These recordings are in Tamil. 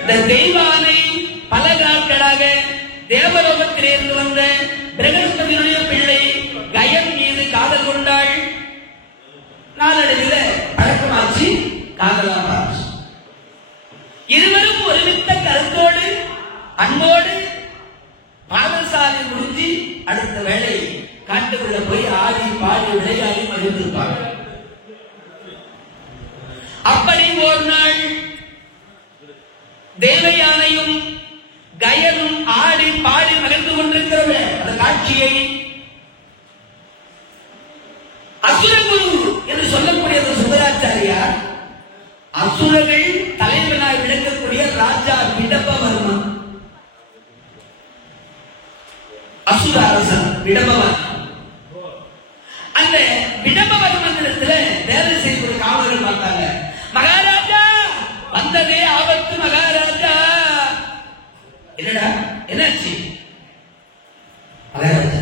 இந்த தெய்வானை பல நாட்களாக தேவலோகத்திலிருந்து வந்த பிரகஸ்பதியுடைய பிள்ளை கயன் மீது காதல் கொண்டாள். நாளடைவில் பழக்கமாச்சு, காதலாமாச்சு. இருவரும் ஒருமித்த கருத்தோடு அன்போடு பாடசாலை முடிஞ்சு அடுத்த வேளை காட்டுக்குள்ள போய் ஆடி பாடி விளையாடி மகிழ்ந்திருப்பார்கள். அப்படி ஒரு நாள் தேவயானையும் கயனும் ஆடி பாடி மகிழ்ந்து கொண்டிருக்கிறது. அந்த காட்சியை அசுரகுரு என்று சொல்லக்கூடிய சுந்தராச்சாரியார் அசுரர்கள் தலைவனாய் விளங்கக்கூடிய ராஜா விடபவர்மன், அசுர அரசன் விடபவர்மன். அந்த விடபவர்மனிடத்துல வேலை செய்யக்கூடிய காவலர்கள் பார்த்தாங்க. மகாராஜா வந்ததே ஆபத்து மகாராஜா. என்னடா என்னாச்சு மகாராஜா?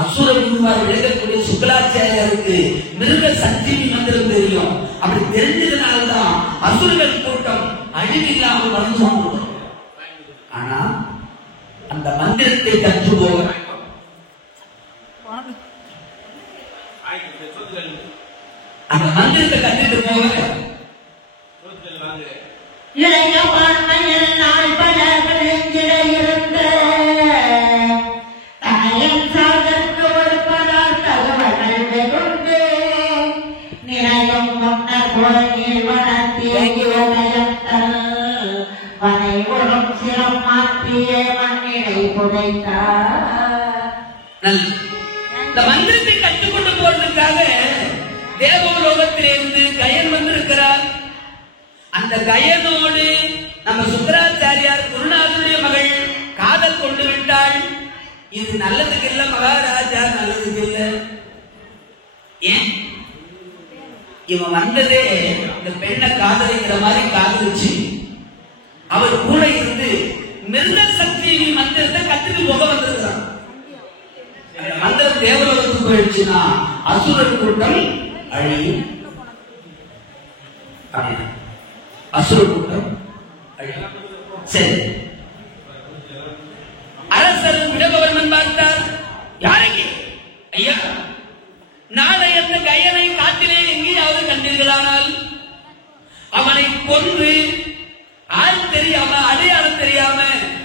அசுர குருவார் விளங்கக்கூடிய சுக்கலாச்சாரியாருக்கு மிருக சஞ்சீவி மந்திரம் தெரியும். அப்படி தெரிஞ்சதுனால்தான் அசுரர்கள் கூட்டம் அழிவில்லாமல் வந்து. ஆனா அந்த மந்திரத்தை கற்று போக அந்த மந்திரத்தை கற்றுட்டு போக இந்த மந்திரத்தை கற்றுக்கொண்டு போறதுக்காக தேவலோகத்திலிருந்து கயன் வந்திருக்கிறார். அந்த கயனோடு நம்ம சுக்கராச்சாரியார் குருநாதனுடைய மகள் காதல் கொண்டு விட்டாள். இது நல்லதுக்கு இல்ல மகாராஜா, நல்லதுக்கு இல்ல. ஏன் இவன் வந்ததே இந்த பெண்ணை காதலிக்கிற மாதிரி காதலிச்சு அவர் கூட இருந்து மிருக சக்தி மந்திரத்தை கத்துட்டு போக வந்திருக்கிறான். அந்த மந்திரம் தேவலோகத்துக்கு போயிடுச்சுன்னா அசுரர் கூட்டம் அழியும். அசுர கூட்டம் அழியும். சரி, அரசர் விடபவர்மன் பார்த்தார். யாரைக்கு ஐயா, நாளை அந்த கயனை காட்டிலே எங்கேயாவது கண்டீர்களானால் அவனை கொன்று ஆள் தெரியாம அடையாளம் தெரியாம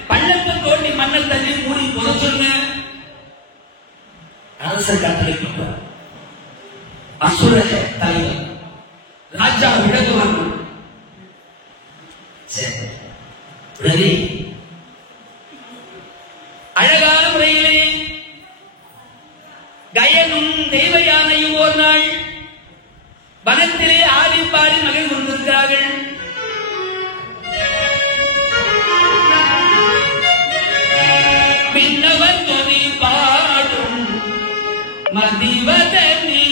பள்ளத்தை தோண்டி மண்ணை தண்ணி மூடி புதைச்சுங்க. அரசர் கட்டளையிட்டார். அசுர தலைவர் ராஜா விடபவர்மன் சரி அழகான முறையிலே கயனும் தெய்வயானையும் ஒரு நாள் வனத்திலே ஆடி பாடி மகிழ்ந்து கொண்டிருக்கிறார்கள். பின்னவர் துணி பாடும் மதிவதனி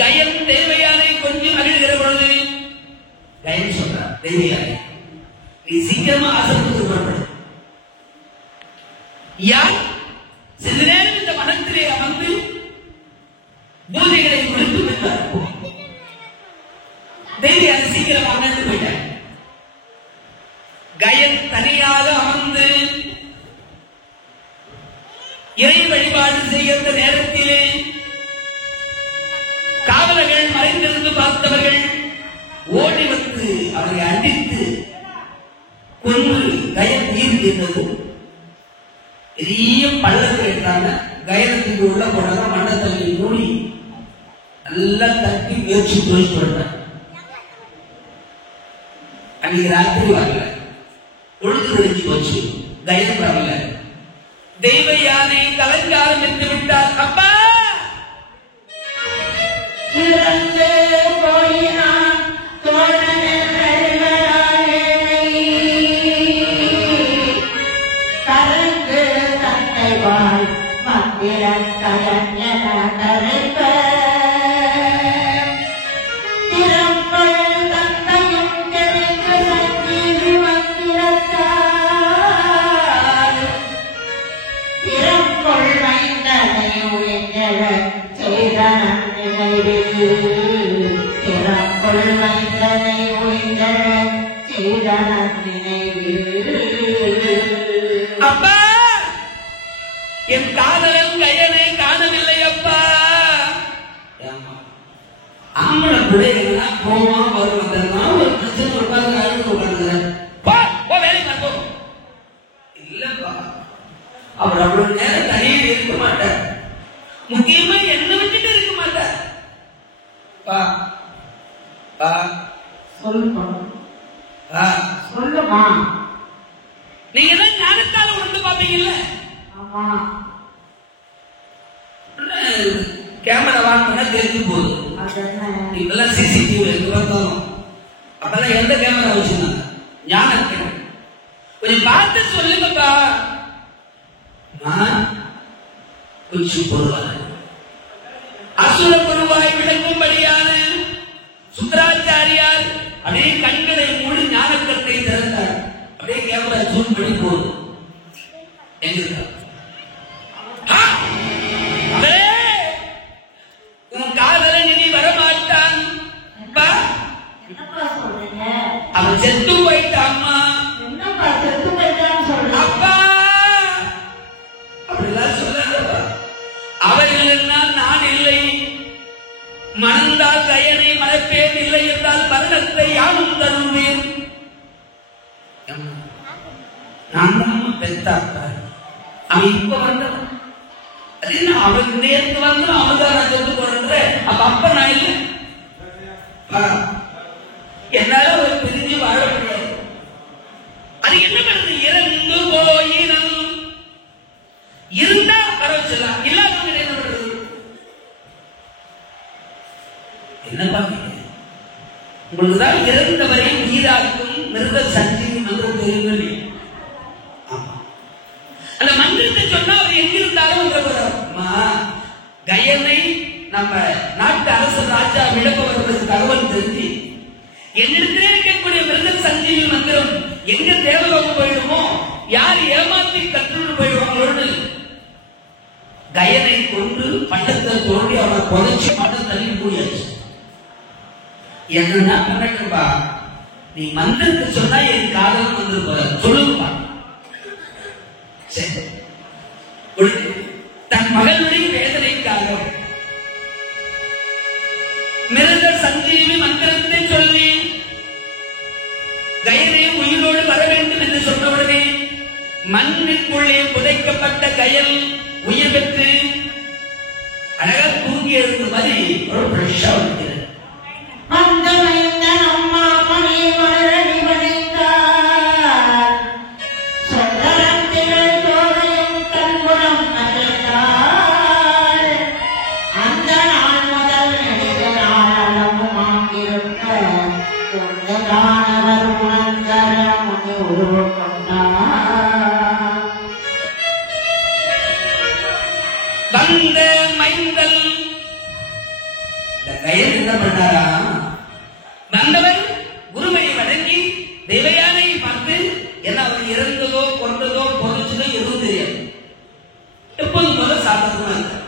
கயன் தேவையானை கொஞ்சம் மகிழ்கிற பொழுது கயன் சொல்றார், தேவையானை நீ சீக்கிரமா ஆசைப்பட்டு புறப்படு. யார் சில நேரம் இந்த மனத்திலே அமர்ந்து பூஜைகளை முடித்து விட்டார். தேவையான சீக்கிரம் அமர்ந்து போயிட்டார். கயன் தனியாக அமர்ந்து இறை வழிபாடு செய்கின்ற நேரத்திலே காவலர்கள் மறைந்திருந்து பார்த்தவர்கள் ஓடி வந்து அவரை அடித்து கொன்று கயன் தீர்ந்தது. பெரிய பள்ளத்தை எடுத்தாங்க. கயனத்துக்கு உள்ள போனாங்க. மண்டத்தள்ளி மூடி நல்லா தட்டி முயற்சி போயிட்டு வந்தாங்க. அன்னைக்கு ராத்திரி வரல, பொழுது தெரிஞ்சு போச்சு. கயன் வரல. தெய்வ யானை கலங்க ஆரம்பித்து விட்டார். அப்பா இறந்து போயினான் கலந்து தன்னைவாய் மந்திரன் கலஞன கரைப்ப திறம்பல் தந்தையும் தெரிந்து சஞ்சீவி மந்திரத்தால் திறம்பொள் மைந்தனை உயர்ந்தல செய்தனன் நினைவில் திறம்பொள் மைந்தனை உயர்ந்தல செய்தனன் நினைவில். அப்பா, என் காதலன் கயனை காணவில்லை. அப்பா, ஆம்பளை பிள்ளைகளா கோவமா வருவதா ஒரு பிரச்சனை உட்கார்ந்து அழுது உட்கார்ந்து வேலைக்கு போ. இல்லப்பா, அவர் அவ்வளவு நேரம் தனியே இருக்க மாட்டார். முக்கியமா என்ன வச்சுட்டு இருக்க மாட்டார். சொல்லுமா சொல்லுமா, நீங்க தான் ஞானத்தால உணர்ந்து பாப்பீங்கல்ல. ஆமா, கேமரா வாங்கினா தெரிஞ்சு போகுது. இப்பெல்லாம் சிசிடிவி எங்க பார்த்தாலும். அப்பெல்லாம் எந்த கேமரா வச்சிருந்தாங்க? ஞானத்தை கொஞ்சம் பார்த்து சொல்லுங்கப்பா. கொஞ்சம் பொருளாக அசுர பொருவாய் விளங்கும்படியான சுந்தராச்சாரியார் அப்படியே கண்களை மூடி ஞானக்கட்டை திறந்தார். அப்படியே கேமரா ஜூம் பண்ணி போகுது. எங்க உன் காதலன் இனி வரமாட்டான். அவன் செத்து போயிட்டாம்மா. அப்பா அப்படிலாம் சொல்லாதப்பா. அவர் இல்லைன்னா நான் இல்லை. மணந்தால் கயனை மறப்பேன், இல்லை என்றால் மரணத்தை யாரும் தருவேன். நான் தான் பெத்தாப்பா. அவன் இப்ப வந்தவன். அது என்ன, அவன் நேர்த்து வந்து அவன்தான் சொல்லு போற. அப்ப அப்ப நான் இல்லை. என்னால ஒரு பிரிஞ்சு வாழ முடியாது. அது என்ன பண்ணுது? இறந்து போயினும் இருந்தா வரவச்சலாம், இல்லாதவங்க என்ன பண்றது? என்ன பாத்தீங்க? உங்களுக்குதான் இறந்தவரை நீராக்கும் மிருத சஞ்சீவி மந்திரம் தெரியுங்க. ஆமா, அந்த மந்திரத்தை சொன்னா அவர் எங்கிருந்தாலும் கயனை நம்ம நாட்டு அரசு ராஜா விளக்க வருவதற்கு தகவல் தெரிஞ்சு என்னிடத்திலே இருக்கக்கூடிய மிருத சஞ்சீவி மந்திரம் எங்க தேவலோகம் போயிடுமோ, யார் ஏமாற்றி கற்றுண்டு போயிடுவாங்களோன்னு கயனை கொண்டு பண்டத்தை தோண்டி அவனை புதைச்சி பண்டம் தள்ளி முடியாச்சு. என்னன்னா பண்ணட்டும்பா, நீ மந்திரத்தை சொன்னா என் காதல் வந்து சொல்லுங்கப்பா. சரி, தன் மகளுடைய வேதனைக்காக மிருத சஞ்சீவி மந்திரத்தை சொல்லி கயனை உயிரோடு வர வேண்டும் என்று சொன்னவுடனே மண்ணுக்குள்ளே புதைக்கப்பட்ட கயல் உயிர் பெற்று அழகா தூங்கி எழுந்த மாதிரி ஒரு பிரஷா இருக்கிறது. வந்த மைந்தல் பண்ணாரா? வந்தவர் குருமையை வணங்கி தேவயானையை பார்த்து என்ன அவர் இறந்ததோ கொண்டதோ புதைச்சதோ எதுவும் தெரியாது. எப்போதும் போல சாதாரணமா இருந்தார்.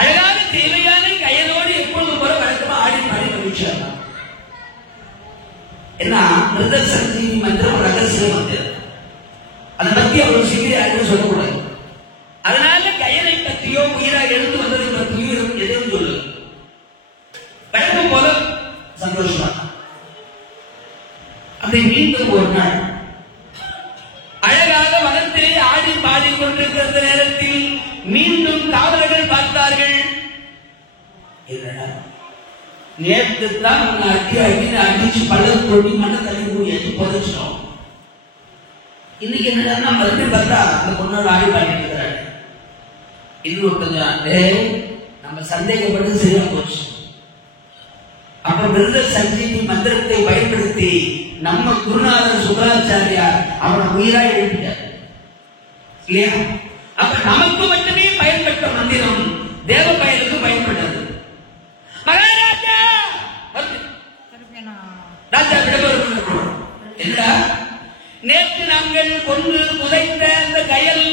அழகான தேவையான கையனோடு எப்பொழுதும் போல வழக்கமா ஆடி பாடி மகிழ்ச்சியார். ஏன்னா மிருத சஞ்சீவி மந்திரம் ரகசிய மந்திரம். அதை பத்தி அவர் சிகிரி யாருக்கும் சொல்லக்கூடாது. அதனால கயனை பற்றியோ உயிரா எழுந்து வந்ததை பற்றியோ எதுவும் சொல்லு. வழக்கம் போல சந்தோஷமா அப்படி மீண்டும் ஒரு நாள் அழகாக வனத்திலே ஆடி பாடி கொண்டிருக்கிற நேரத்தில் மீண்டும் காவலர்கள் பார்த்தார்கள். நேற்று தான் அடிச்சு பள்ளம் கொட்டி மண்ணை தள்ளி மூடி புதைச்சிட்டோம். இன்னைக்கு என்னன்னா மறுபடியும் பார்த்தா அந்த பொண்ணோட ஆடி பாடிட்டு இருக்கிறாள். இன்னொருத்தங்க நம்ம சந்தேகப்பட்டு சரியா போச்சு. அப்ப மிருத சஞ்சீவி மந்திரத்தை பயன்படுத்தி நம்ம குருநாதர் சுக்கராச்சாரியார் அவனை உயிராய் எழுப்பிட்டார் இல்லையா? அப்ப நமக்கு மட்டுமே பயன்பட்ட மந்திரம் தேவ பயனுக்கு பயன்பட்டது. மகாராஜா ராஜா விடவர் என்னடா, நேற்று நாங்கள் கொன்று புதைத்த அந்த கயல்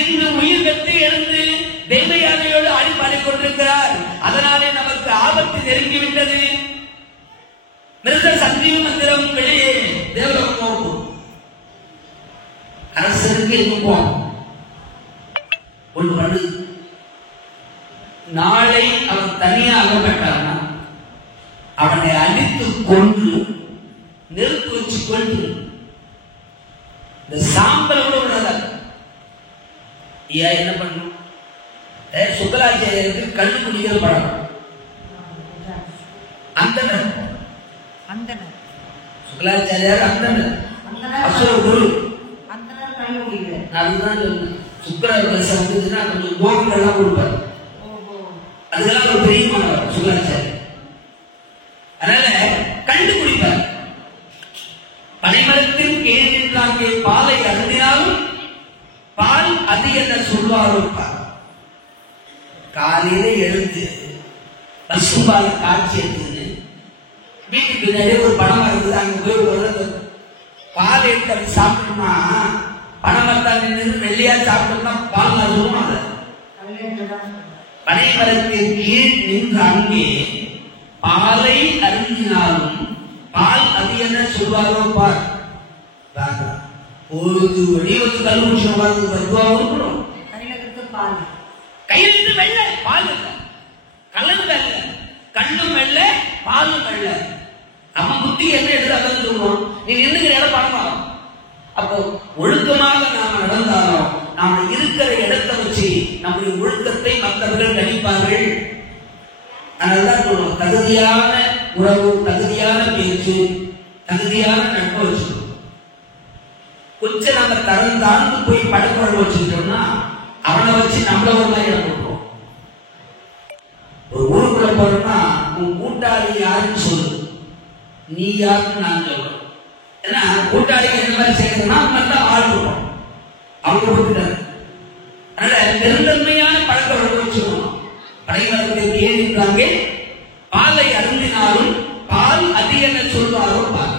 இன்று உயிர் பெற்று எழுந்து தெய்வ யானையோடு ஆடிப்பாடிக் கொண்டிருக்கிறார். அதனாலே நமக்கு ஆபத்து நெருங்கிவிட்டது. மிருத சஞ்சீவி மந்திரம் வெளியே தேவலோகம் போகும். அரசருக்கு எங்கும் ஒன்று பண்ணு. நாளை அவன் தனியாக அகப்பட்டானா அவனை அடித்து கொண்டு நெருப்பு வச்சு கொண்டு இந்த சாம்பல் கூட விடாத. என்ன பண்ணும்? சுக்கராச்சாரியருக்கு கண்ணு குடிக்கிற படம் அந்த சுக்கராச்சாரியார் அந்த அசுர குரு அதுதான் சுக்கராச்சாரியர் வந்துச்சுன்னா கொஞ்சம் கோபங்கள்லாம் கொடுப்பார். அதுக்கெல்லாம் ஒரு பெரிய மாணவர் சுக்கராச்சாரியர். அதனால கண்டுபிடிப்பார். பனைமரத்தின் கீழ் நின்றாங்கே பாலை அருந்தினாலும் பால் அது என்ன சொல்வாரோ. காலையில எழுந்து பசும்பால காட்சி எடுத்து வீட்டுக்கு பின்னாடி ஒரு பணம் இருக்குது. அங்க போய் ஒரு பால் எடுத்து சாப்பிட்டோம்னா பணமரத்தால் நின்று வெள்ளையா சாப்பிட்டோம்னா பால் நான் சொல்லுவாங்க. பனைமரத்தின் கீழ் நின்று அங்கே பாலை அருந்தினாலும் பால் அது என்ன சொல்வாரோ பார். ஒரு வெளியே கல்லூரி இருக்கணும். கையிலிருந்து வெள்ள பால் இல்ல, கலந்து வெள்ள, கண்ணும் வெள்ள, பாலும் வெள்ள. அவன் புத்தி என்ன எடுத்து சொல்லுவோம். நீ நின்றுகிற இடம் பணமாகும். அப்போ ஒழுக்கமாக நாம நடந்தாலும் நாம இருக்கிற இடத்தை வச்சு நம்முடைய ஒழுக்கத்தை மற்றவர்கள் கணிப்பார்கள். அதனால்தான் சொல்லுவோம், தகுதியான உறவு, தகுதியான பேச்சு, தகுதியான நட்பு வச்சுக்கணும். கொஞ்சம் நம்ம தரம் தாழ்ந்து போய் பழக்கம் வச்சுக்கிட்டோம்னா அவனை வச்சு நம்மள ஒரு மாதிரி இடம் கொடுப்போம். ஒரு ஊருக்குள்ள போறோம்னா உன் கூட்டாளி யாருன்னு சொல்லு, நீ யாருன்னு நான் சொல்றேன். ஏன்னா கூட்டாளிக்கு என்ன மாதிரி சேர்க்கணும்னா நல்லா ஆள் கொடுப்போம். அவங்க கொடுத்துட்டாங்க. அதனால பெருந்தன்மையான பழக்கம் வச்சுக்கணும். படைவரத்தை கேள்வித்தாங்க பாலை அருந்தினாலும் பால் அது என்ன சொல்வாரோ பால்.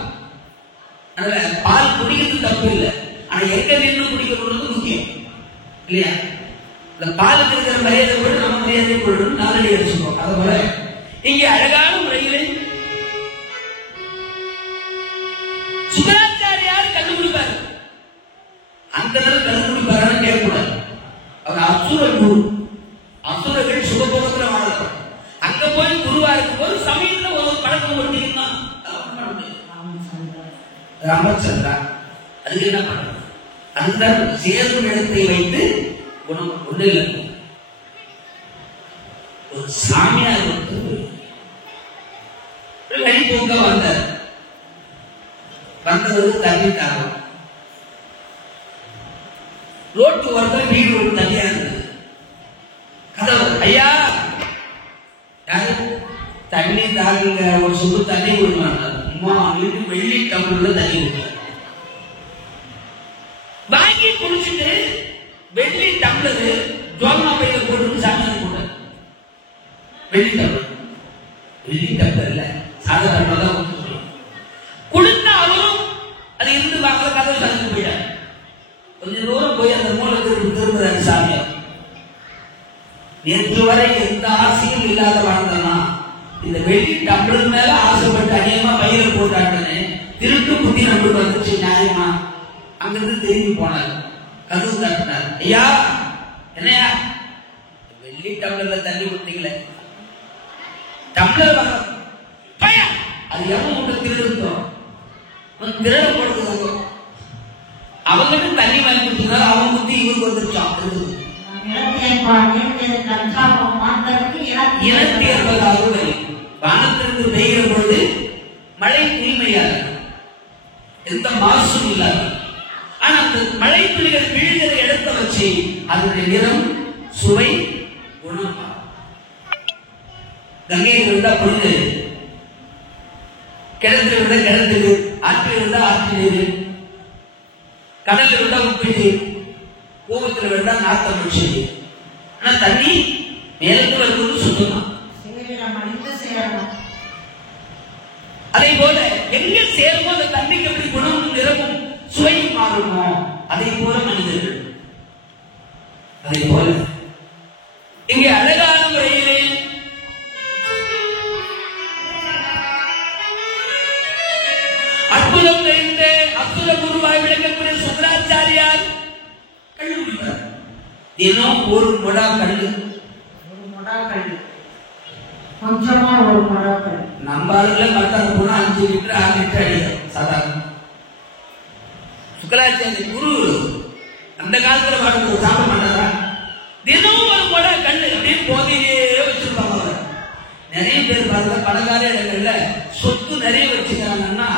அதனால பால் குடிக்கிறது தப்பு இல்லை. ஆனா எங்க நின்று குடிக்கிறது முக்கியம் இல்லையா? இந்த பாலுக்கு இருக்கிற மரியாதை கூட நம்ம மரியாதை கொள்ளணும். நாளடி வச்சுக்கோம். அதுபோல இங்கே அழகான முறையில் சுக்கராச்சாரியார் கண்டுபிடிப்பார். அந்த கண்டுபிடிப்பாரு கேட்கக்கூடாது. அவர் அசுர குரு. அசுரர்கள் சுகபோகத்துல வாழ்றாங்க. அங்க போய் குருவா இருக்கும் போது சமயத்துல ஒரு பழக்கம் ஒட்டிங்கன்னா ராமச்சந்திரா அதுக்கு என்ன பண்ணணும்? அதுதான் சேரும் இடத்தை வைத்து ஒண்ணு இல்லை. ஒரு சாமியார் வழி போக்க வந்தார். வந்தவருக்கு தண்ணி தாகம். ரோட்டு ஒருத்தர் வீடு ஒரு தனியா இருந்தது. கதவு ஐயா யாரு தண்ணி தாகுங்க, ஒரு சுடு தண்ணி கொடுப்பாங்க. அம்மா வீட்டு வெள்ளி டம்ளர்ல தண்ணி கொடுத்தாங்க. வாங்கி குடிச்சிட்டு வெள்ளி டம்ளர் ஜோர்மா பையில போட்டு சாமி போட்டார். வெள்ளி டம்ளர் வெள்ளி டம்ளர் இல்ல, சாதா டம்ளர் தான் கொடுத்தா அவரும் அது இருந்து வாங்கல, கதவு சாதிச்சு போயிட்டார். கொஞ்சம் தூரம் போய் அந்த மூலத்திற்கு திரும்புறாரு சாமியார். நேற்று வரை எந்த ஆசையும் இல்லாத வாழ்ந்தனா இந்த வெள்ளி டம்ளர் மேல ஆசைப்பட்டு அநியமா பயிர போட்டாங்கன்னு திருட்டு புத்தி நம்மளுக்கு வந்துச்சு. நியாயமா அங்கிருந்து திரும்பி போனார், கதவு தட்டினார். ஐயா என்னையா வெள்ளி டம்ளர்ல தண்ணி கொடுத்தீங்களே, டம்ளர் பையா அது எவன் ஒன்று திருடுத்தோம் திருட போடுறது அவங்களுக்கு தண்ணி வாங்கி கொடுத்தீங்கன்னா அவன் புத்தி இவருக்கு வந்துருச்சான். வானத்திற்கு பெய்கிற பொழுது மழை தூய்மையாக எந்த மாசும் இல்லாத, ஆனா அந்த மழை துளிகள் வீழ்கிற இடத்தை வச்சு அதனுடைய நிறம் சுவை குணம். கங்கையில் இருந்தா பொழுது, கிணத்துல விட கிணத்து, ஆற்றில் இருந்தா ஆற்று நீர், கடல்ல விட்டா உப்பு நீர், கோபத்தில் விட்டா நாட்டம் வச்சு. ஆனா தண்ணி மேலுக்கு வருவது சுத்தமா. அதே போல எங்க சேருமோ அந்த தண்ணிக்கு எப்படி குணமும் நிறமும் சுவையும் மாறுமோ அதே போல மனிதர்கள். அதே போல இங்கே அழகான முறையிலே அற்புதம் தெரிந்த அற்புத குருவாய் விளங்கக்கூடிய சுக்கராச்சாரியார் கள்ளு குடிப்பார். தினம் ஒரு முடா கல்லு, கொஞ்சமா ஒரு மரம். நம்ம ஆளுல மத்தாங்க போனா 5 லிட்டர் 6 லிட்டர் அடிக்கும் சாதாரண. சுக்கராச்சாரிய குரு அந்த காலத்துல வாழ்க்கை சாப்பிட மாட்டாரா? தினம் ஒரு முடா கல்லு அப்படின்னு போதையிலே வச்சிருப்பாங்க. நிறைய பேர் பார்த்தா பணக்கார இடங்கள்ல சொத்து நிறைய வச்சுக்கிறாங்கன்னா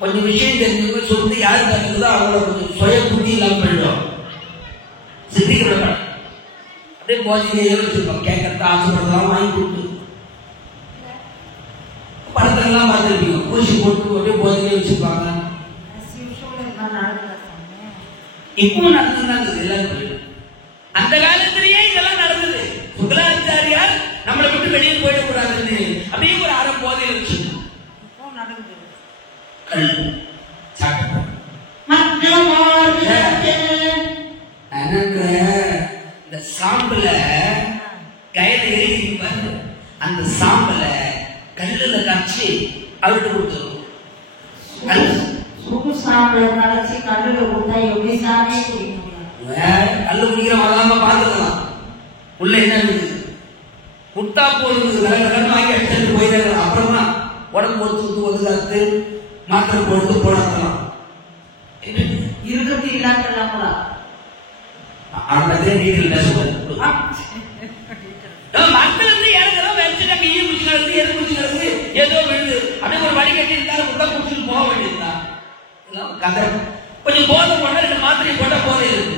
கொஞ்சம் விஷயம் தெரிஞ்சவங்க சொத்து யாரு தருந்ததோ அவங்கள கொஞ்சம் சுய புத்தி இல்லாம போயிடும், சித்திக்க அப்படியே போதையிலேயே வச்சிருக்கோம். கேட்கறத ஆசைப்படுறதெல்லாம் வாங்கி கொடுத்து படத்தெல்லாம் பார்த்துருப்பீங்க, ஊசி போட்டு அப்படியே போதையிலே வச்சிருப்பாங்க. இப்போ நடந்துதான் எல்லாரும். அந்த காலத்திலேயே இதெல்லாம் நடந்தது. சுக்கராச்சாரியார் நம்மளை விட்டு வெளியே போயிடக்கூடாதுன்னு அப்படியே ஒரு அரை போதையில வச்சு இந்த சாம்பல கையில எழுதி அந்த சாம்பல கல்லுல காய்ச்சி அவர்கிட்ட கொடுத்துருவோம். கல்லு குடிக்கிற மகாம பாத்துக்கலாம் உள்ள என்ன இருக்குது குட்டா போடுறது வாங்கி அடிச்சுட்டு போயிடாது. அப்புறமா உடம்பு ஒத்து ஒதுக்காத்து மாத்திரை போட்டு போடலாம். இருபத்தி இல்லாமலா அவனதே நீரில் மக்கள் வந்து இறங்குறோம் வச்சுட்டாங்க. ஈ குடிச்சு எது குடிச்சு ஏதோ விழுது அப்படியே ஒரு வழி கட்டி இருந்தாலும் கூட குடிச்சுட்டு போக வேண்டியதுதான். கதை கொஞ்சம் போதை போனா 2 மாத்திரை போட்டா போதை இருக்கு.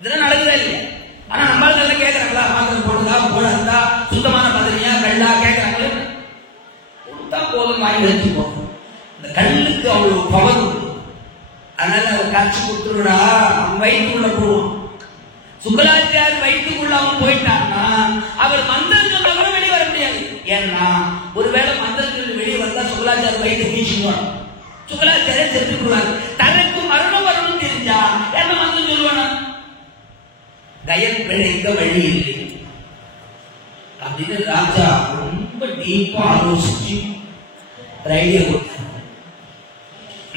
இதெல்லாம் நடக்குதா இல்லையா? ஆனா நம்மளால நல்லா கேட்கறாங்களா? மாத்திரை போடுதா போடாதா சுத்தமான பதினியா கல்லா கேட்கறாங்களே. கொடுத்தா போதும் வாங்கி வச்சுப்போம். இந்த கல்லுக்கு அவ்வளவு பவர் உண்டு. அதனால அவர் காட்சி கொடுத்துருடா அவன் வயிற்றுக்குள்ள போடுவோம். சுக்கராச்சாரி வயிற்றுக்குள்ள அவன் போயிட்டான்னா அவர் மந்திரங்கள் கூட வெளியே வர முடியாது. ஏன்னா ஒருவேளை மந்திரங்கள் வெளியே வந்தா சுக்கராச்சாரி வயிற்று வீசிடுவான், சுக்கராச்சாரிய செத்துக்குவாங்க. தனக்கு மரணம் வரணும் தெரிஞ்சா என்ன மந்திரம் சொல்லுவானா? கயன் பிழைக்க வழி இல்லை அப்படின்னு ராஜா ரொம்ப டீப்பா ஆலோசிச்சு ஐடியா கொடுத்தார்.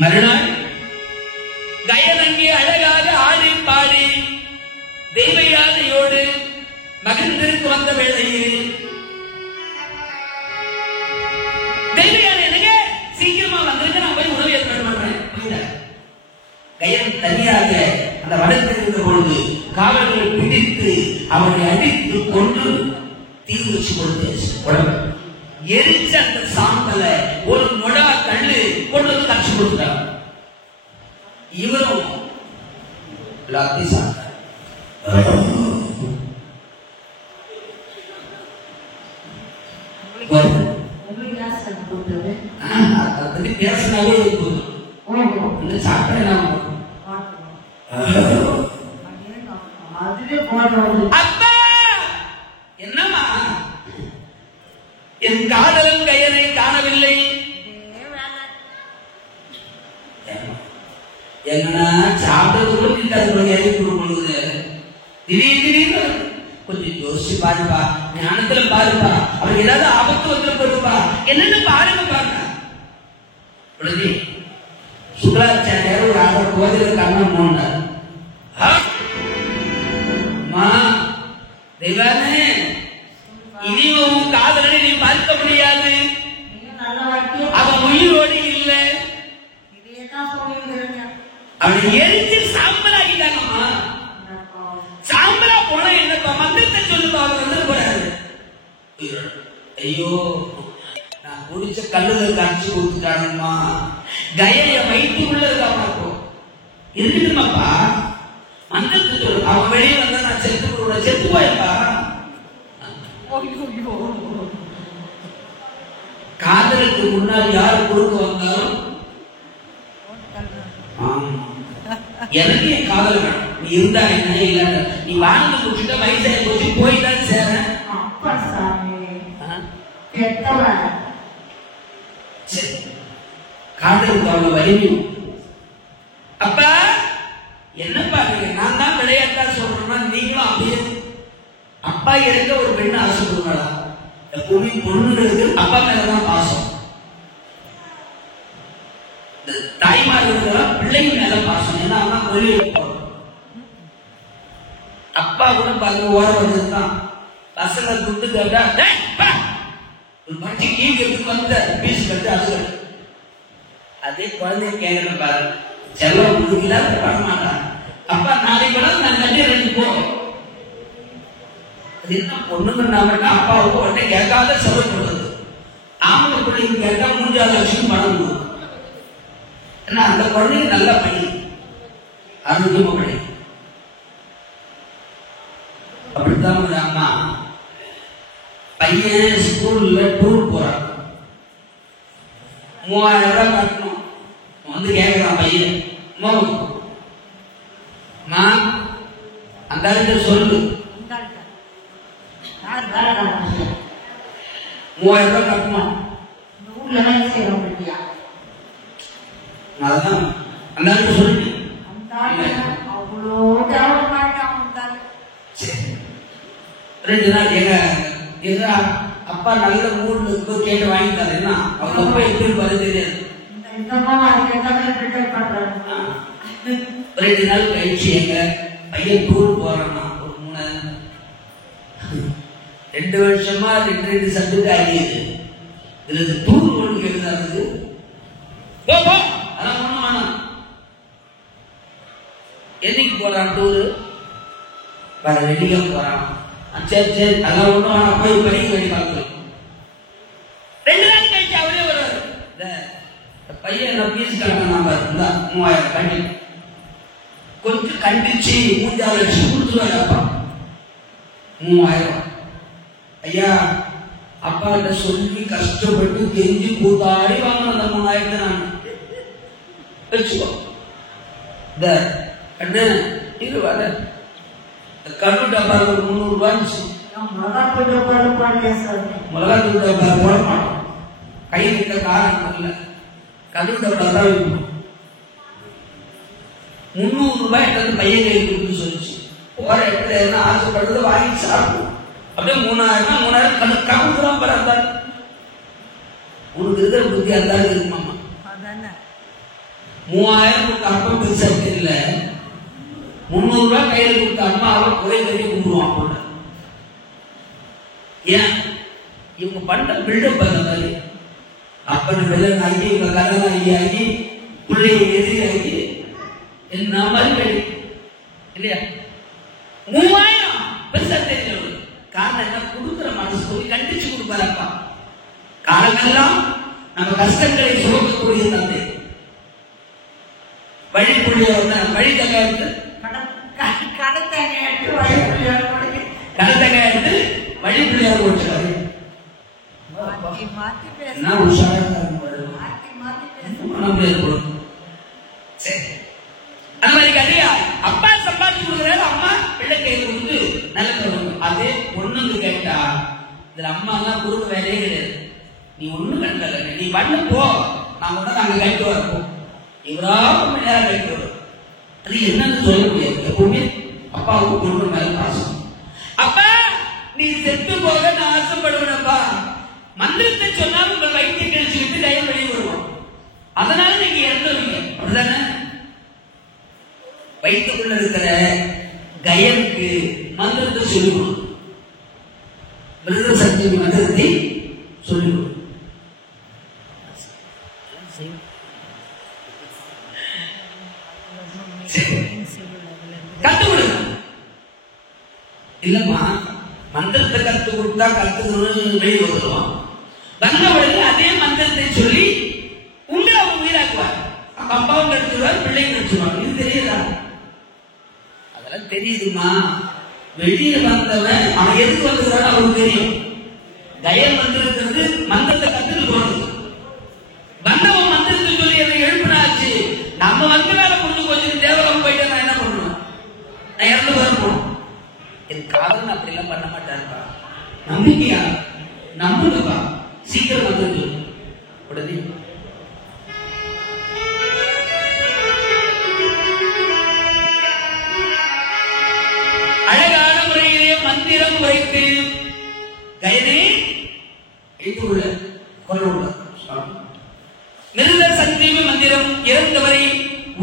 மறுநாள் கயன் அங்கே அழகாக ஆடி பாடி தெய்வ யாதையோடு மகிழ்ந்திருக்கு வந்த வேளையில் தெய்வ யானை எனக்கு சீக்கிரமா வந்திருக்கு, நான் போய் உணவு ஏற்பாடு பண்றேன். கயன் தனியாக அந்த வனத்தில் இருந்த பொழுது காவலர்கள் பிடித்து அவனை அடித்து கொண்டு தீ வச்சு கொடுத்து உடம்பு எரிச்ச அந்த சாம்பல ஒரு முடா கல்லு கொண்டு வந்து காட்சி கொடுத்தார். இவரும் எல்லாத்தையும் சாப்பிட்டார். பேசினாலே சாப்பிட்டா அப்பா என்னம்மா என் காதலன் கையனை காணவில்லை. என்ன சாப்பிட்டது கூட திட்டாது எழுதி கொடுக்கணுது. திடீர்னு கொஞ்சம் யோசிச்சு பாருப்பா, ஞானத்துல பாருப்பா, அவருக்கு ஏதாவது ஆபத்து வந்து போயிருப்பா, என்னன்னு பாருங்க பாருங்க. சுக்கராச்சாரியார் ஒரு ஆறு கோதில கண்ணம் போனார். தெய்வானே, இனி உன் காதலனை நீ பார்க்க முடியாது, அவன் உயிரோடு இல்லை. அவனை எரிஞ்சு சாம்பல் ஆகிட்டாங்கம்மா. சாம்பலா போனா என்னப்பா, மந்திரத்தை சொல்லுப்பா, அவர் வந்து போறாரு. ஐயோ, நான் குடிச்ச கல்லுகள் காட்சி கொடுத்துட்டாங்கம்மா, கயைய வயிற்றுக்குள்ள இருக்காமா இருக்கட்டுமாப்பா, மந்திரத்தை சொல்லு. அவன் வெளியே வந்தா நான் செத்து போடுற, செத்து போயப்பா. காதலுக்கு முன்னாடி யாரு கொடுக்க வந்தாலும் எனக்கு என் காதல் வேணும். நீ இருந்தா என்ன, இல்ல நீ வாழ்ந்து முடிச்சுட்ட, வயசாக போச்சு, போய்தான் சேர. காதலுக்கு அவ்வளவு வலிமை. அப்பா என்னப்பா நான் தான் விளையாட்டா சொல்றேன்னா நீங்களும் அப்படியே. அப்பா இருக்க ஒரு பெண்ணை ஆசைப்படுவாளா? எப்பவுமே பொண்ணுங்களுக்கு அப்பா மேலதான் பாசம், தாய்மார்களுக்கு பிள்ளைங்க மேல பாசம். ஏன்னா அவன் வெளியே போறோம். அப்பா கூட பாருங்க ஓர வந்ததுதான் பசங்க துட்டு கேட்டா பட்டி கீழ்க்கு வந்து பீஸ் கட்டு அழுக. அதே குழந்தைய கேட்கணும் பாருங்க, செல்லம் கொடுக்கல பண்ண மாட்டான். அப்பா நாளைக்கு கூட நான் கட்டி போ. அது என்ன பொண்ணுங்க நாமட்டா அப்பாவுக்கு உடனே கேட்காத செலவு பண்ணுறது. ஆம்பளை பிள்ளைங்க கேட்டா 3,000 லட்சம் பணம் கொடுக்கும். ஏன்னா அந்த குழந்தைங்க நல்ல பணி, ஆரோக்கியமா பணி. அப்படித்தான் ஒரு அம்மா பையன் ஸ்கூல்ல டூர் போறான், 3000 ரூபாய் கட்டணும். வந்து கேட்கிறான் பையன், அந்த சொல்லு 3000 ரூபாய் கட்டணும். அதுதான் அந்த சொல்லி ரெண்டு நாள் எங்க அப்பா நல்ல மூட்ல இருக்கு, கேட்டு வாங்கி தரேன்னா அவங்க அப்பா எப்படி இருப்பாரு தெரியாது. 2 நாள் கழிச்சு எங்க பையன் டூர் போறான்னா ஒரு 2 வருஷமா 2 சப்ஜெக்ட் ஆகியது. இதுல டூர் ஒன்று எழுதாது. அதான் ஒண்ணும் வேணாம். என்னைக்கு போறான் டூரு? வர வெள்ளிக்கிழமை போறான். சரி சரி, அதான் ஒண்ணும் வேணாம், போய் படிக்க வேண்டி பார்க்கலாம். 2 நாள் கழிச்சு அவரே வருவாரு. பையன் நான் பீஸ் கட்டணும், 3000 கண்டி கொஞ்சம் கண்டிச்சு 3,000 லட்சம் கொடுத்துருவாரு அப்பா. 3000 ஐயா அப்பா கிட்ட சொல்லி கஷ்டப்பட்டு கெஞ்சி கூத்தாடி வாங்கின அந்த 3000 நான் வச்சுக்கோ. இருவாத கரு டப்பா ஒரு 300 ரூபாய் மிளகாத்தூள் டப்பா போட மாட்டோம். கை விட்ட காரம் இல்லை, கரு டப்பா தான் வைக்கணும். 300 ரூபாய் எடுத்து பையன் கை கொடுத்து சொல்லிச்சு. போற இடத்துல என்ன ஆசைப்படுறது வாங்கி சாப்பிடும். அப்படியே 3000 கவுந்துதான் பாரு. அந்த உனக்கு இருக்கிற புத்தி அந்த இருக்குமாமா. 3000 அப்பம் பெருசா தெரியல. 300 ரூபாய் கையில கொடுத்த அம்மாவை கோயில் கட்டி கும்பிடுவான் போல. ஏன் இவங்க பண்ண பில்டப் அந்த மாதிரி அப்பன் வெள்ளம் ஆகி இவங்க கடன் ஆகி பிள்ளைய எதிரி என்ன மாதிரி இல்லையா? 3000 பெருசா தெரியல. காரணம் என்ன? கொடுக்குற மனசு போய் கண்டிச்சு கொடுப்பாரப்பா. காலமெல்லாம் நம்ம கஷ்டங்களை சுமக்கக்கூடிய தந்தை வழிபுள்ளிய வழி தகையாட்டு கடத்தகை எடுத்து வழிபுள்ளியாக போட்டுறாரு. அந்த மாதிரி கதையா அப்பா சம்பாதிச்சு கொடுக்குறாரு, அம்மா பிள்ளை கையில் கொடுத்து நல்ல அதே பொண்ணுங்க கேட்டா இதுல அம்மா எல்லாம் கொடுக்க வேலையே கிடையாது. நீ ஒண்ணும் கண்டல, நீ பண்ண போ, நாங்க கூட நாங்க கைட்டு வரப்போம். இவரா ரொம்ப நேரம் கைட்டு வரும். அது என்னன்னு சொல்ல முடியாது. எப்பவுமே அப்பாவுக்கு பொண்ணு மேல பாசம். அப்பா நீ செத்து போக நான் ஆசைப்படுவேனப்பா. மந்திரத்தை சொன்னால் உங்கள் வயிற்றை கழிச்சுக்கிட்டு கயம் வெளியே வருவோம். அதனால நீங்க இறந்துவீங்க, அப்படிதானே? வயிற்றுக்குள்ள இருக்கிற கயனுக்கு மந்திரத்தை சொல்லிவிடும். மிருக சக்தி மந்திரத்தை சொல்லிவிடும். கத்து கொடுங்க. இல்லம்மா, மந்திரத்தை கத்து கொடுத்தா கத்துக்கணும் வெளியே வருவான். வந்தவளுக்கு அதே மந்திரத்தை சொல்லி உங்களை அவன் உயிராக்குவார். அப்பாவும் கடிச்சுடுவார், பிள்ளையும் கடிச்சுடுவார். இது தெரியுதா? அதெல்லாம் தெரியுதுமா. வெளியே வந்தவன் அவன் எதுக்கு வந்துக்கிறான் அவனுக்கு தெரியும். கயம் வந்திருக்கிறது மந்திரத்தை கத்துட்டு போறது. வந்தவன் மந்திரத்தை சொல்லி அதை எழுப்பினாச்சு. நம்ம வந்தனால முடிஞ்சு கொஞ்சம் தேவலம் போயிட்டு நான் என்ன பண்ணுவேன்? நான் இறந்து வரணும். என் காதல் அப்படி எல்லாம் பண்ண மாட்டாருப்பா. நம்பிக்கையா நம்புங்கப்பா. சீக்கிரம் வந்து உடனே அழகான முறையிலே மந்திரம் வைத்து கயனே எழுத்துள்ள கொள்ள மிருக சஞ்சீவி மந்திரம், இறந்தவரை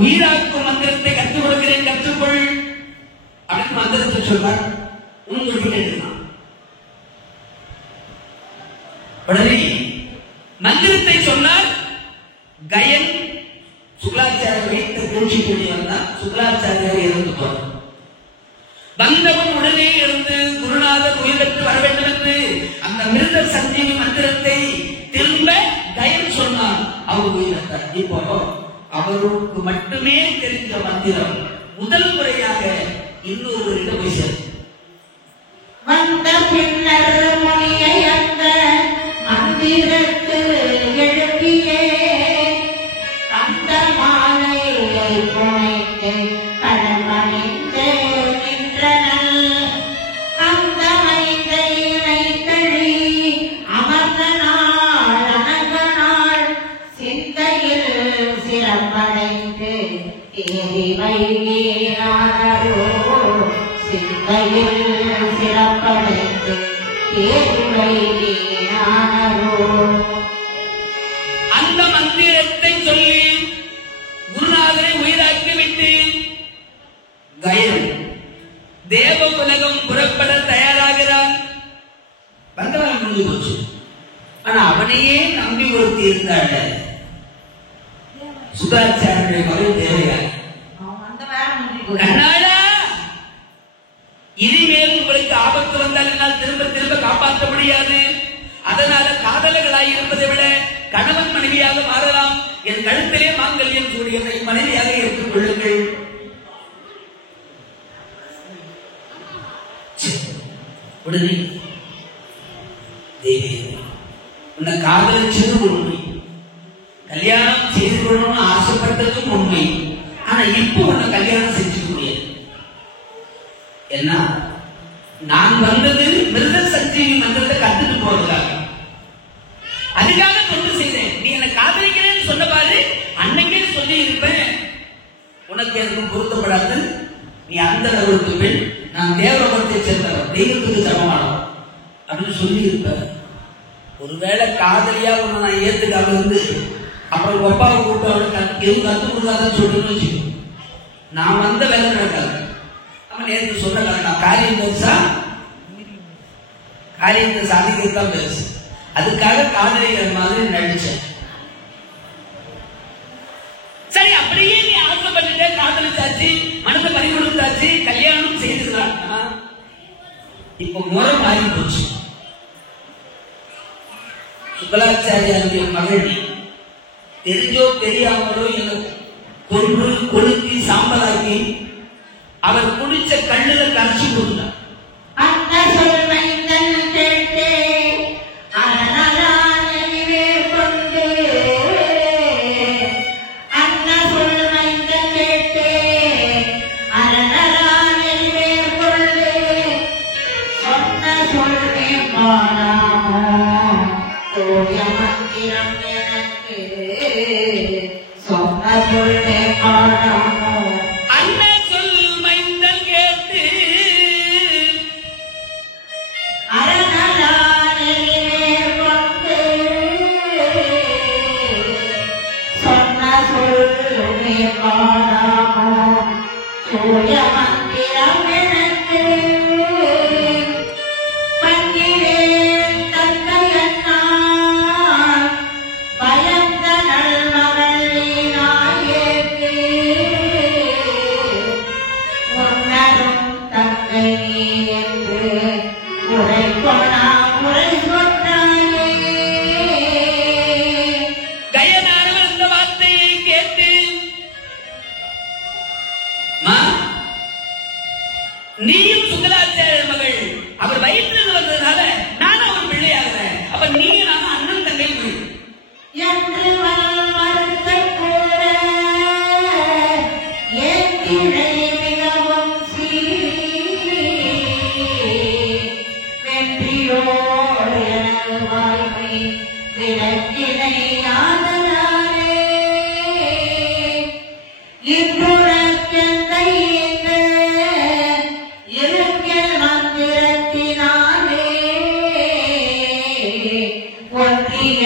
உயிராக்கும் மந்திரத்தை கற்றுக் கொடுக்கிறேன், கற்றுக்கொள் அப்படின்னு மந்திரத்தை சொல்வார். உங்களுக்கு கேட்டுதான் உடனே மந்திரத்தை சொன்னார். கயன் சுக்லாச்சாரியர் வைத்த பேச்சு சொல்லி வந்தார். சுக்லாச்சாரியர் இறந்து போனார். வந்தவன் உடனே இருந்து குருநாதர் உயிர் பெற்று வர வேண்டும் என்று அந்த மிருக சஞ்சீவி மந்திரத்தை திரும்ப கயன் சொன்னார். அவர் உயிரிழந்தார். இப்போ அவருக்கு மட்டுமே தெரிந்த மந்திரம் முதல் முறையாக இன்னொரு இடம் போய் சேர்ந்து வந்த பின்னர் மணியை அந்த மந்திரத்து எழுப்பியே அந்த மாலையை புனைத்து கடமணிந்து நின்றனர். அந்த மைந்தையினை தழி அமர்ந்த நாள் அனக நாள் சிந்தையில் சிறப்படைந்து தேறி வைகிறாரோ. சிந்தையில் சிறப்படைந்து தேறி வைகிறாரோ. அந்த மந்திரத்தை சொல்லி குருநாதரை உயிராக்கி விட்டு கயன் தேவ உலகம் புறப்பட தயாராகிறான். வந்தவன் முடிஞ்சு போச்சு. ஆனா அவனையே நம்பி ஒருத்தி இருந்தாள். சுதாச்சாரிய மகள் தேவையா கண்ணாடா, இனிமேல் உங்களுக்கு ஆபத்து வந்தால் என்னால் திரும்ப திரும்ப காப்பாற்ற முடியாது. அதனால காதலர்களாய் இருப்பதை விட கணவன் மனைவியாக மாறலாம். என் கழுத்திலே மாங்கல்யம் சூடியதை மனைவியாக ஏற்றுக் கொள்ளுங்கள். உடனே தேவி உன்னை காதலிச்சது உண்மை, கல்யாணம் செய்து கொள்ளணும்னு ஆசைப்பட்டதும் உண்மை. ஆனா இப்போ உன்னை கல்யாணம் செஞ்சுக்க முடியாது. என்ன, நான் வந்தது மிருக சஞ்சீவி மந்திரத்தை கத்துட்டு போறதுக்காக, அதுக்காக தொண்டு செய்தேன். நீ என்ன காதலிக்கிறேன்னு சொன்ன பாரு, அன்னைக்கே சொல்லி இருப்பேன் உனக்கு எனக்கு பொருத்தப்படாது, நீ அந்த அளவுக்கு பெண், நான் தேவலோகத்தை சேர்ந்தவர், தெய்வத்துக்கு சமமானவர் அப்படின்னு சொல்லி இருப்ப. ஒருவேளை காதலியா உன்னை நான் ஏத்துக்காம இருந்து அப்புறம் ஒப்பாவை கூப்பிட்டு அவனுக்கு எதுவும் கற்றுக் கொடுக்காதான் சொல்லுன்னு வச்சு நான் வந்த வேலை நடக்காது. அவன் நேற்று சொன்ன நான் காரியம் பெருசா, காரியத்தை சாதிக்கிறதுதான் பெருசு. அதுக்காக காதலிகள் மாதிரி நடிச்சேன். சரி, அப்படியே நீ ஆசைப்பட்டுட்ட, காதலிச்சாச்சு, மனதை பறிகொடுத்தாச்சு, கல்யாணம் செய்துக்கிறான். இப்ப முறை மாறி போச்சு. சுக்கலாச்சாரியாருடைய மகள் தெரிஞ்சோ தெரியாமலோ எனக்கு கொன்று கொளுத்தி சாம்பலாக்கி அவர் குடிச்ச கண்ணுல கரைச்சி கொடுத்தார். Yeah. சொல்லே காணாமோ அண்ணன் சொல் மைந்தன் கேட்டு அரணலானிலே கொண்டு சொன்ன சொல்லே காணாமோ சூரிய மந்திரம் எனக்கு பங்கிலேன் தந்தையன்னார் பயந்த நல்மகளினாயேக்கு முன்னரும் தந்தை என்று உரைப்பனா உரை சொன்னாயே கயனானவர் இந்த வார்த்தையை கேட்டு நீயும் சுந்தராச்சாரிய மகள் அவர் வயிற்றில் வந்ததுனால நான் அவர் பிள்ளையாகிறேன். அப்ப நீ நான் அண்ணன் தங்கை என்று மறுத்தை கூட என் கிளை மிகவும் வெற்றியோடு எனது வாழ்வை விளக்கினை ஆதலாரே இன்றுடக்கெந்தை இருக்கில் மந்திரத்தினாலே ஒன்றிய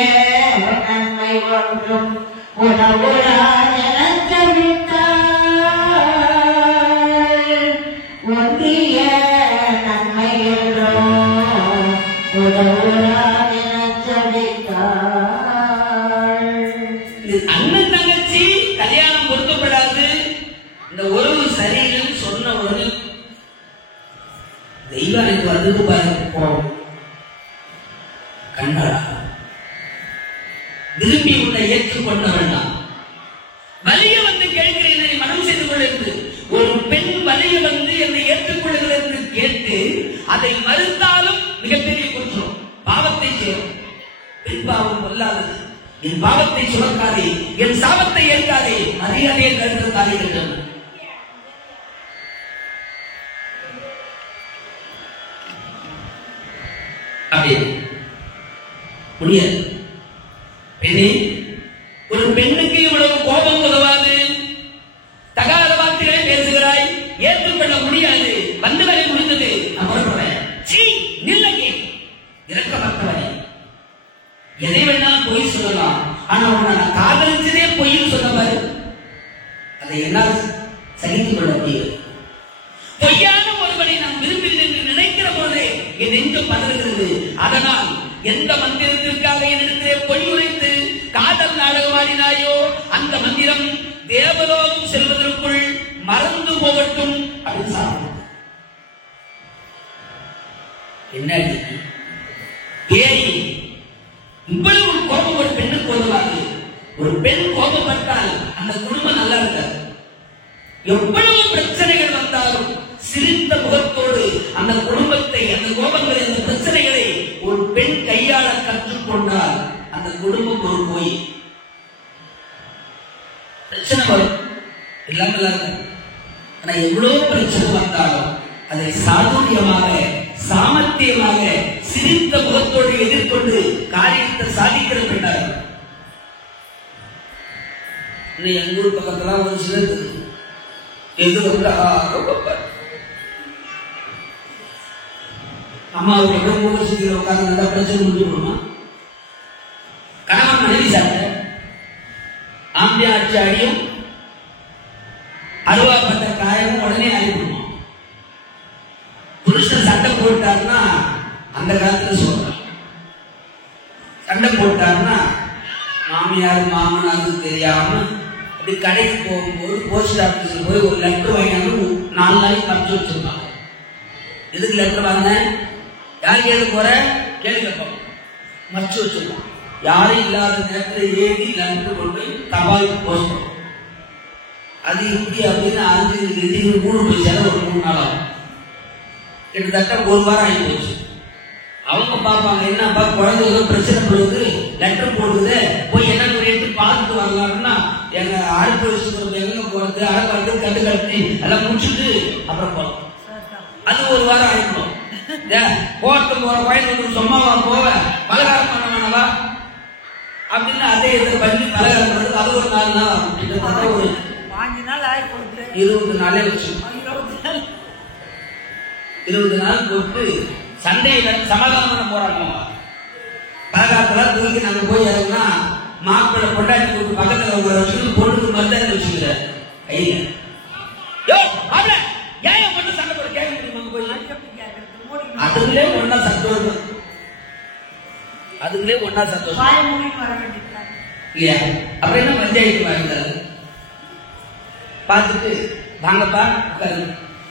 நன்மை ஒன்றும் உணவுறான் ஒன்றிய நன்மை என்றும் உணவுறான் அண்ணன் தங்கச்சி கல்யாணம் பொருத்தப்படாது, இந்த உறவு சரியில்லைன்னு சொன்ன உடனே தெய்வம் எனக்கு வந்து போவோம் கண்டாளா விரும்பி உன்னை ஏற்றுக்கொண்ட வேண்டாம். வலிய வந்து கேட்கிறேன் மனம் செய்து கொள்ளுது. ஒரு பெண் வலிய வந்து என்னை ஏற்றுக்கொள்ளுகிறது என்று கேட்டு அதை மறுத்தாலும் மிகப்பெரிய குற்றம், பாவத்தை செய்யும். பெண் பாவம் கொல்லாதது. என் பாவத்தை சுமக்காதே, என் சாபத்தை ஏற்காதே, மரியாதையை கருத்தாதே என்றார். அப்படியே முடியாது. பெண்ணே, ஒரு பெண்ணுக்கு இவ்வளவு கோபம் உதவாது. தகாத வார்த்தைகளை பேசுகிறாய், ஏற்றுக்கொள்ள முடியாது. வந்து வரை முடிந்தது, நான் புறப்படுறேன். நில்லங்கே இறக்கப்பட்டவனே, எதை வேணாலும் பொய் சொல்லலாம். ஆனா உன்னை நான் காதலிச்சதே பொய்ன்னு சொல்லப்பாரு, அதை என்னால் சகித்துக் கொள்ள முடியாது. பொய்யான ஒருவனை நான் விரும்புகிறேன் என்று நினைக்கிற போதே என் நெஞ்சம் பதறுகிறது. அதனால் எந்த மந்திரத்திற்காக என்னிடத்திலே பொய் உரைத்து காதல் நாடகமாடினாயோ அந்த மந்திரம் தேவலோகம் செல்வதற்குள் மறந்து போகட்டும் அப்படின்னு சாப்பிடும். என்ன இவ்வளவு கோபம் ஒரு பெண்ணுக்கு போதுவாது. ஒரு பெண் கோபப்பட்டால் அந்த குடும்பம் நல்லா இருக்காது. எவ்வளவு பிரச்சனைகள் வந்தாலும் சிரித்த முகத்தோடு அந்த குடும்பத்தை, அந்த கோபங்களை, அந்த பிரச்சனைகளை ஒரு பெண் கையாள கற்றுக்கொண்டால் அந்த குடும்பம் ஒரு கோயில். பிரச்சனை வரும், எல்லாம் நல்லா இருக்கு. ஆனா எவ்வளவு பிரச்சனை வந்தாலும் அதை சாதுரியமாக, சாமர்த்தியமாக, சிரித்த முகத்தோடு எதிர்கொண்டு காரியத்தை சாதிக்கிற பெண்ணார். எங்க ஊர் பக்கத்துல ஒரு சிலர் எது வந்து அம்மாவுக்கு முகசூதியில் உட்கார்ந்து நல்லா பிரச்சனை முடிஞ்சுக்கணுமா? கணவன் மனைவி சாப்பிட்ட ஆம்பியா ஆட்சி அடியும் அருவாப்பட்ட காயமும் உடனே அழிக்கணுமா? புருஷன் சண்டை போட்டாருன்னா அந்த காலத்துல சொல்றான், சண்டை போட்டாருன்னா மாமியார் மாமனாருக்கு தெரியாம அப்படி கடைக்கு போகும்போது போஸ்ட் ஆபீஸில் போய் ஒரு லெட்டர் வாங்கினாலும் 4 நாளைக்கு மறைச்சு வச்சிருப்பாங்க. எதுக்கு லெட்டர் வாங்க, யாருக்கு எழுத போற கேள்வி கேட்பாங்க, மறைச்சு வச்சிருப்பாங்க. யாரும் இல்லாத நேரத்தில் ஏறி லெட்டர் கொண்டு போய் தபாலுக்கு போஸ்ட் பண்ணும். அது இப்படி அப்படின்னு 5 போய் சேர ஒரு 3 நாள் ஆகும். கிட்டத்தட்ட 1 வாரம் ஆகி போச்சு. அவங்க பார்ப்பாங்க, என்னப்பா குழந்தை ஏதோ பிரச்சனை போடுது, லெட்டர் போடுது, போய் என்ன ரேட்டு பார்த்துட்டு வரலாம்னா எங்க அடுத்த வருஷத்துக்கு எங்க போறது, அரைப்பாடு கண்டு கட்டி எல்லாம் முடிச்சுட்டு அப்புறம் போறோம். அது 1 வாரம் ஆயிடும். கோர்ட்டு போற கோயம்புத்தூர் சும்மாவா போவ, பலகாரம் பண்ண வேணவா? அப்படின்னு அதை இதை பண்ணி பலகாரம் அது ஒரு 4 நாள் ஆகும். கிட்டத்தட்ட ஒரு 5 நாள் ஆகி கொடுத்து 20 நாளே வச்சு 20 நாள் போட்டு சண்டையில சமாதானம் பண்ண போறாங்க. பலகாரத்துல தூக்கி நாங்க போய் இறங்கினா மாப்பிள்ளை பொண்டாட்டி கொடுத்து பக்கத்துல ஒரு வருஷம் பொண்ணுக்கு மருந்தாங்க வச்சுக்கிறார் கையில. ஏன் மட்டும் சண்டை போட கேட்க முடியுமா? போய் அதுங்களே ஒன்னா சந்தோஷம், அதுங்களே ஒன்னா சந்தோஷம் இல்லையா? அப்புறம் என்ன பஞ்சாயத்து வாங்கிட்டாரு பார்த்துட்டு வாங்கப்பா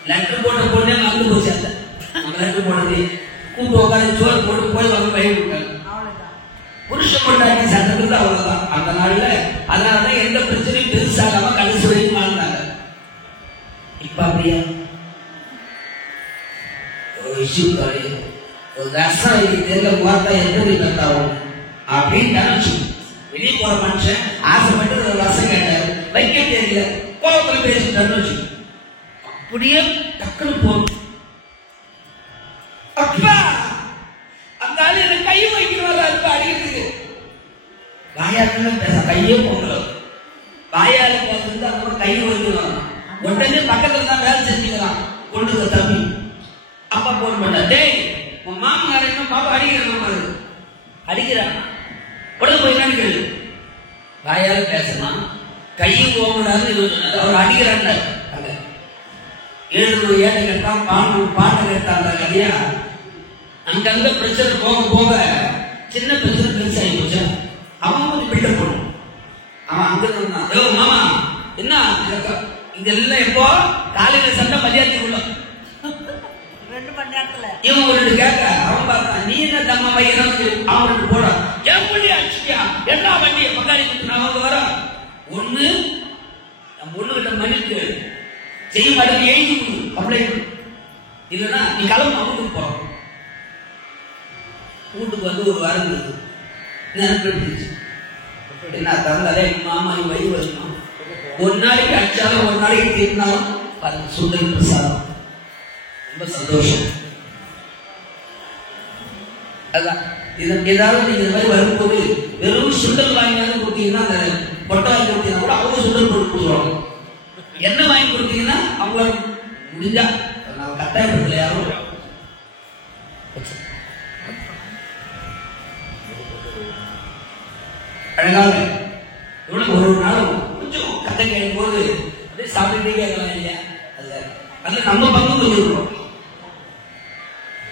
லெட்டர் போட்ட பொண்ணே மறந்து போச்சு. அந்த லெட்டர் போனது கூட்டு உட்காந்து சோறு போட்டு போய் வாங்க பயிர் விட்டாங்க. புருஷ பொண்டாட்டி சட்டத்துக்கு அவ்வளவுதான் அந்த நாள்ல. அதனாலதான் எந்த பிரச்சனையும் பெருசாகாம கடைசி வரைக்கும் வாழ்ந்தாங்க. இப்ப அப்படியா ஒரு விஷயம் ஒரு ரசம் தெரியல பார்த்தா எப்படி கத்தாவும் அப்படின்னு நினைச்சு வெளியே போற மனுஷன் ஆசைப்பட்டு ஒரு ரசம் கேட்டாரு, வைக்க தெரியல கோபத்துல பேசிட்டாருன்னு வச்சு அப்படியே டக்குனு போகும். அப்பா அந்த ஆளு எனக்கு கையை வைக்கிறவங்க இப்ப அடிக்கிறதுக்கு வாயால பேச கையே போகல. வாயால பேசுறது அந்த கையை வைக்கிறாங்க. உடனே பக்கத்துல தான் வேலை செஞ்சுக்கிறான் கொண்டு தம்பி. அப்பா போன் பண்ண, டேய் உன் மாமனாரையும் பாப்பா அடிக்கிறாங்க அடிக்கிறான் உடனே போய் என்னன்னு கேளு. வாயால பேசலாம் கையை போகக்கூடாதுன்னு அவர் அடிக்கிறாங்க. 7 ஏழை கேட்டான் பாட்டை கேட்டாங்க இல்லையா? அங்கங்க பிரச்சனை போக போக சின்ன பிரச்சனை பெருசாகி போச்சு. அவன் கொஞ்சம் பில்டப் பண்ணும். அவன் அங்க இருந்தான், மாமா என்ன இதெல்லாம் எப்போ காலையில சண்டை மதியானத்துக்குள்ள 2 மணி நேரத்துல இவன் ஒரு கேட்க அவன் பார்த்தான், நீ என்ன தம்ம பையன் அவன் போட என் வண்டி அடிச்சியா எல்லா வண்டியை பங்காளி அவங்க வர ஒண்ணு நம்ம ஒண்ணுகிட்ட மன்னிட்டு செய்ய மாட்டேன் எழுதி கம்ப்ளைண்ட் இல்லைன்னா நீ கிளம்பு வீட்டுக்கு போறோம். வீட்டுக்கு வந்து ஒரு வாரம் இருக்கு நினைப்பிடுச்சு. என்ன தந்தாலே மாமா நீ வழி வரணும். ஒரு நாளைக்கு அடிச்சாலும் ஒரு நாளைக்கு தீர்ந்தாலும் சுண்டல் பிரசாதம் ரொம்ப சந்தோஷம். அதான் ஏதாவது நீங்க இந்த மாதிரி வரும்போது வெறும் சுண்டல் வாங்கினாலும் கொடுத்தீங்கன்னா அந்த கொட்டை வாங்கி கொடுத்தீங்கன்னா கூட அவங்க சுண்டல் போட்டு கொடுத்துருவாங்க. என்ன வாங்கி கொடுத்தீங்கன்னா அவங்கள முடிஞ்சா நான் கட்டாயப்படுத்தல யாரும் அழகாக ஒரு நாளும் கொஞ்சம் கதை கேட்கும் போது அப்படியே சாப்பிட்டுட்டே கேட்கலாம் இல்லையா? அதுல நம்ம பங்கு கொஞ்சம்.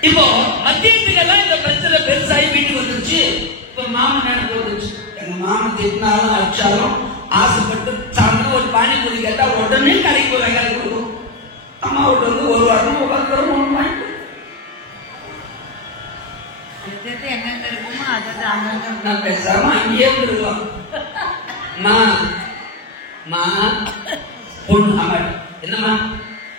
இப்போ மத்தியத்துக்கெல்லாம் இந்த பிரச்சனை பெருசாகி வீட்டுக்கு வந்துருச்சு. இப்ப மாமன் நினைப்பு வந்துருச்சு, எங்க மாமன் திட்டினாலும் அடிச்சாலும் ஆசைப்பட்டு சாப்பிட்டு ஒரு பானிபூரி கேட்டா உடனே கடைக்கு போய் வாங்கி கொடுக்கும். அம்மா விட்டு வந்து ஒரு வாரம் உட்காந்து ஒன்று வாங்கி நான் பேசாம அங்கேயே இருக்கலாம். பொண்ணு அம்மா என்னம்மா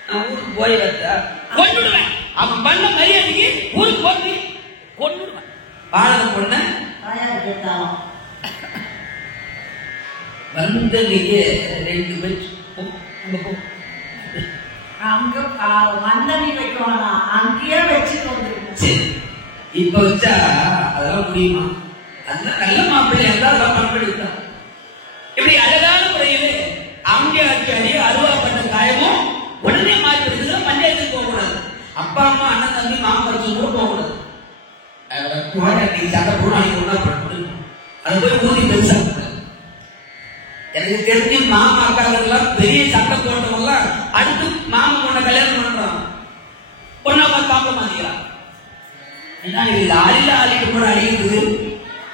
நான் ஊருக்கு போய் வச்சா கொண்டுடுவேன். அவன் பண்ண மரியாதைக்கு ஊருக்கு போய் கொண்டுடுவேன். வாழ பொண்ண வந்ததுக்கு 2 பேர் அங்கேயே வச்சுட்டு சரி இப்ப வச்சா அதெல்லாம் முடியுமா? அதெல்லாம் நல்ல மாப்பிள்ளை எல்லாம் பண்படுத்தான். இப்படி அழகான முறையிலே ஆம்பிய ஆட்சி அருவாப்பட்ட காயமும் உடனே மாறி வருது. பஞ்சாயத்துக்கு போகக்கூடாது. அப்பா அம்மா அண்ணன் தம்பி மாமா வச்சு கூட போகக்கூடாது. சண்டை போனாங்க ஒன்னா பண்ணணும். அதை போய் ஊதி பெருசா எனக்கு தெரிஞ்சு மாமா அக்காவெல்லாம் பெரிய சண்டை போட்டவங்கலாம் அடுத்து மாமா பொண்ணை கல்யாணம் பண்றான். பொண்ணா பார்க்க மாட்டேங்கிறான். லாரில ஆளிட்டு கூட அடிக்கிறது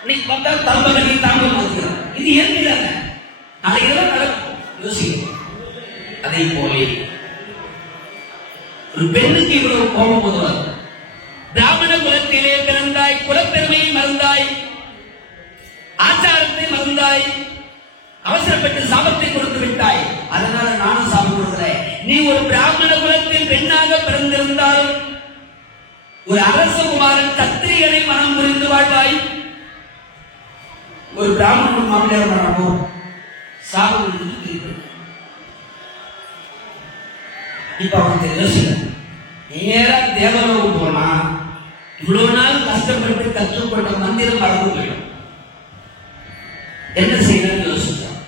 இன்னைக்கு பார்த்தா தம்ப கட்டி தாங்க மாட்டேங்கிறான். இது இயற்கையில நாளைக்கு தான் நடக்கும். யோசிக்கணும். அதே போல ஒரு பெண்ணுக்கு இவ்வளவு கோபம் போதுவார். பிராமண குலத்திலே பிறந்தாய், குலப்பெருமையை மறந்தாய், ஆச்சாரத்தை மறந்தாய், அவசரப்பட்டு சாபத்தை கொடுத்து விட்டாய். அதனால நானும் சாபம் கொடுக்கிறேன். நீ ஒரு பிராமண குலத்தில் பெண்ணாக பிறந்திருந்தால் ஒரு அரசகுமாரன் கத்திரிகளை மனம் புரிந்து வாழ்வாய். ஒரு பிராமணன் மாப்பிள்ளையார் மரணம் சாபம். இப்ப அவனுக்கு யோசிக்க நேரா தேவலோகம் போனா இவ்வளவு நாள் கஷ்டப்பட்டு கற்றுக்கொண்ட மந்திரம் மறந்து போயிடும். என்ன செய்யணும்னு யோசிச்சான்.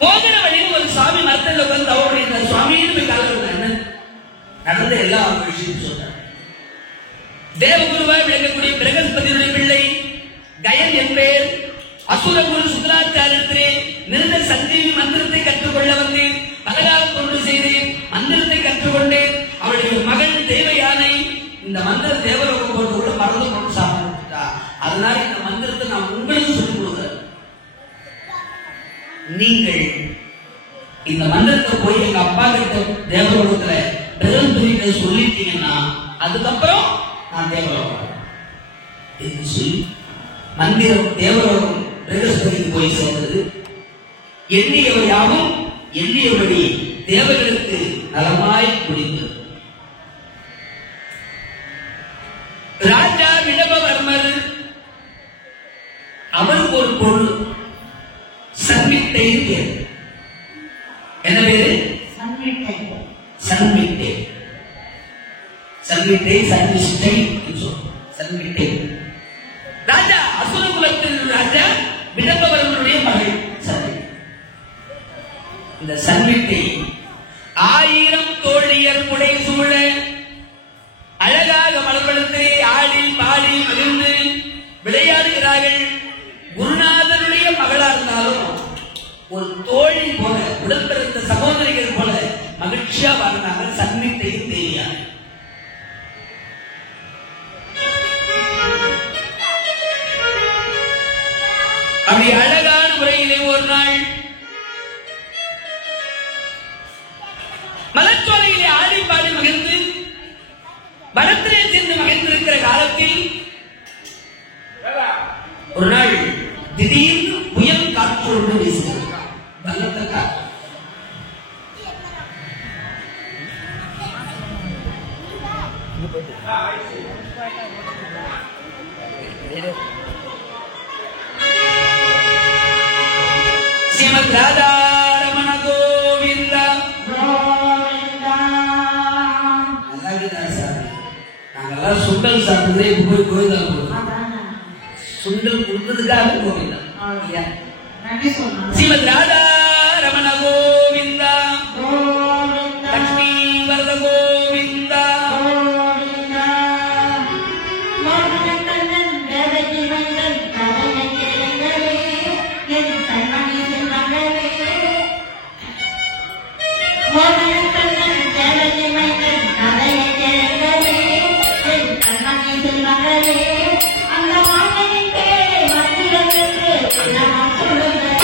போகிற வழியில் ஒரு சுவாமி மரத்தில் உட்கார்ந்து அவருடைய சுவாமின்னு போய் கால நடந்த எல்லா விஷயத்தையும் சொன்னார். தேவகுருவாய் விளங்கக்கூடிய பிரகஸ்பதியுடைய பிள்ளை கயன் என்பேர் அசுரகுரு சுந்தராச்சாரியத்திலே நிறுத்த சஞ்சீவி மந்திரத்தை கற்றுக்கொள்ள வந்தேன். பலகாலம் தொண்டு செய்தேன். மந்திரத்தை கற்றுக்கொண்டேன். அவருடைய மகன் தேவயானை இந்த மந்திர தேவலோகம் போட்டு கூட மறந்து கொண்டு சாப்பிட்டா. அதனால இந்த மந்திரத்தை நான் உங்களுக்கு சொல்லிக் கொடுக்கிறேன். நீங்கள் இந்த மந்திரத்தை போய் எங்க அப்பா கிட்ட தேவலோகத்துல பிரகஸ்பதியிட்ட சொல்லிட்டீங்கன்னா அதுக்கப்புறம் நான் தேவலோகம் என்று சொல்லி மந்திரம் தேவலோகம் பிரகஸ்பதிக்கு போய் சேர்ந்தது. எண்ணியவர் யாவும் எண்ணியபடி தேவர்களுக்கு நலமாய் முடிந்தது. ராஜா விடபவர்மர் அவருக்கு ஒரு பொருள் சன்மிட்டை. என்ன பேரு? சன்மிட்டை. சன்மிட்டை சன்மிஷ்டை சன்மிட்டை. ராஜா அசுரகுலத்தில் ராஜா விடபவர்களுடைய மகள் சன்மிட்டை. இந்த சன்மிட்டை 1000 தோழியர் புடை சூழ அழகாக மலர்வளத்திலே ஆடி பாடி மகிழ்ந்து விளையாடுகிறார்கள். குருநாதனுடைய மகளா இருந்தாலும் ஒரு தோழி போல உடன்பிறந்த சகோதரிகள் போல மகிழ்ச்சியா வாழ்ந்தாங்க சன்மிட்டையும் தேவியான. அப்படி அழகான முறையிலே ஒரு நாள் மலர்ச்சோலையிலே ஆடி பாடி மகிழ்ந்து வனத்திலே சென்று மகிழ்ந்திருக்கிற காலத்தில் ஒரு நாள் திடீர்னு புயல் காற்றோடு வீசுகிறது. பலத்த காற்று. ஸ்ரீமத் ராதா ரமண கோவிந்தா. நாங்கெல்லாம் சுண்டல் சாப்பிட்டதே போய் கோவிந்தா சுண்டல் கொடுத்ததுக்காக கோவிந்தா. ஸ்ரீமத் ராதா ரமண கோவிந்தா. லட்சுமி வரத கோவிந்தா. அந்த